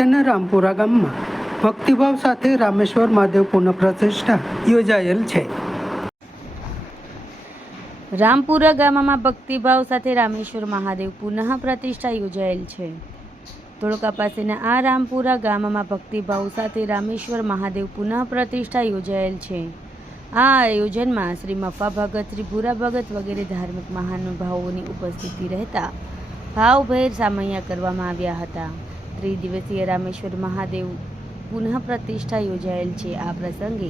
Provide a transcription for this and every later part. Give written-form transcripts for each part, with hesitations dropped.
પાસેના રામપુરા ગામમાં ભક્તિભાવ સાથે રામેશ્વર મહાદેવ પુનઃ પ્રતિષ્ઠા યોજાયેલ છે। રામપુરા ગામમાં ભક્તિભાવ સાથે રામેશ્વર મહાદેવ પુનઃ પ્રતિષ્ઠા યોજાયેલ છે। ધોળકા પાસેના આ રામપુરા ગામમાં ભક્તિભાવ સાથે રામેશ્વર મહાદેવ પુનઃ પ્રતિષ્ઠા યોજાયેલ છે। આ આયોજનમાં શ્રી મફા ભગત, શ્રી ભૂરા ભગત વગેરે ધાર્મિક મહાનુભાવોની ઉપસ્થિતિ રહેતા ભાવભેર સામૈયા કરવામાં આવ્યા હતા। ત્રિદિવસીય રામેશ્વર મહાદેવ પુનઃ પ્રતિષ્ઠા યોજાયેલ છે। આ પ્રસંગે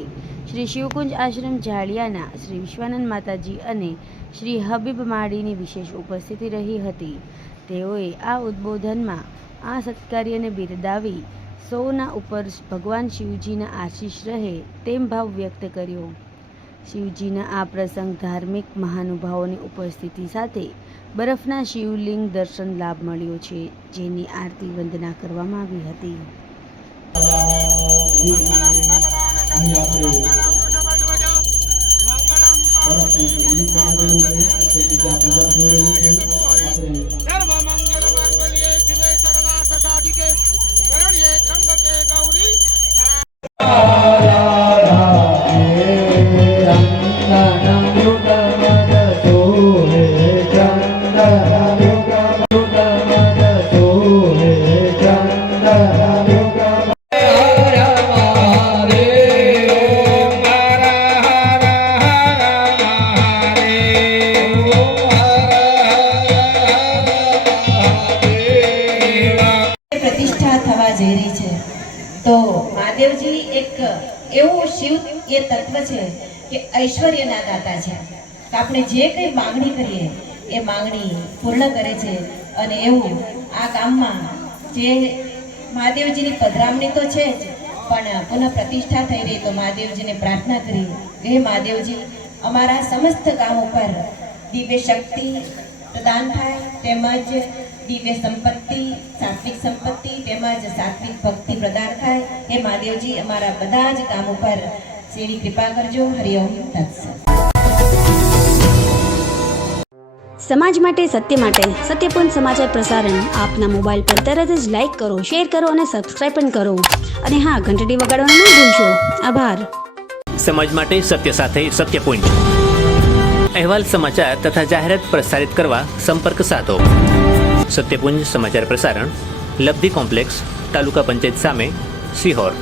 શ્રી શિવકુંજ આશ્રમ ઝાડિયાના શ્રી વિશ્વાનંદ માતાજી અને શ્રી હબીબ માળીની વિશેષ ઉપસ્થિતિ રહી હતી। તેઓએ આ ઉદ્બોધનમાં આ સત્કાર્યને બિરદાવી સૌના ઉપર ભગવાન શિવજીના આશીષ રહે તેમ ભાવ વ્યક્ત કર્યો। શિવજીના આ પ્રસંગ ધાર્મિક મહાનુભાવોની ઉપસ્થિતિ સાથે બરફના શિવલિંગ દર્શન લાભ મળ્યો છે, જેની આરતી વંદના કરવામાં આવી હતી। तो महादेवजी एक एवं शिव ये तत्व है कि ऐश्वर्यना दाता है। तो आपणे जे कई मांगणी करीए ए मांगणी पूर्ण करे छे। अने एवं आ गाममां जे महादेवजीनी पधरामणी तो छे ज, पण पुनः प्रतिष्ठा थई रही तो महादेवजीने प्रार्थना करी, हे महादेवजी अमारा समस्त गाम पर दिव्य शक्ति प्रदान थाय, तेमज दिव्य संपत्ति, सात्विक संपत्ति तेमज सात्विक भक्ति प्रदान थाय। हे महादेवजी अमारा बधा ज काम पर सेनी कृपा करजो। हरिओम तत्सत। समाज माटे सत्यपूर्ण समाचार प्रसारण आपना मोबाइल पर तरत ज लाइक करो, शेर करो और सब्सक्राइब पण करो। अने हाँ, घंटडी वगाड़वानुं न भूलशो। आभार। समाज माटे सत्य साथे सत्यपुंज अहेवाल समाचार तथा जाहेरात प्रसारित करवा संपर्क साधो। सत्यपुंज समाचार प्रसारण, लब्धी कॉम्प्लेक्स, तालुका पंचायत सामे, सीहोर।